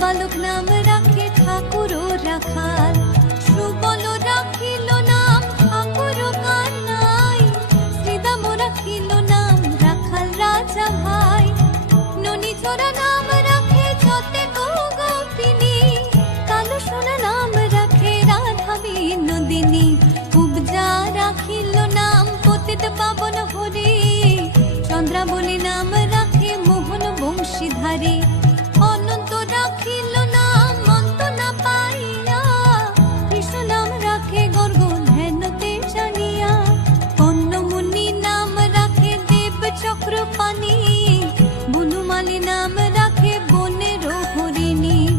বালক নাম রাখে ঠাকুর রাখাল, সুবল রাখিল নাম ঠাকুর কানাই, শ্রীদাম রাখিল নাম রাখাল রাজা ভাই, ননী ছোড়া নাম রাখে যতে গোপিনী, কালো সোনা নাম রাখে রাধা বিনোদিনী, উপজা রাখিল নাম পতিত পাবন হরি, চন্দ্রাবলী নাম